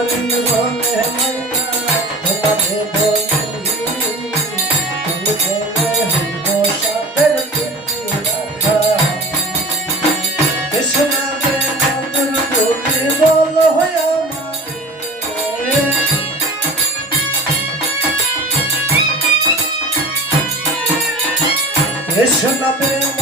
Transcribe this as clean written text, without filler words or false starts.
করি বলে মাইনা তোমাকে বলি তুমি গেলে হইব সাপের পিঠে রাখা এসো না রে মধুর বলি বলো আমারে এসো না রে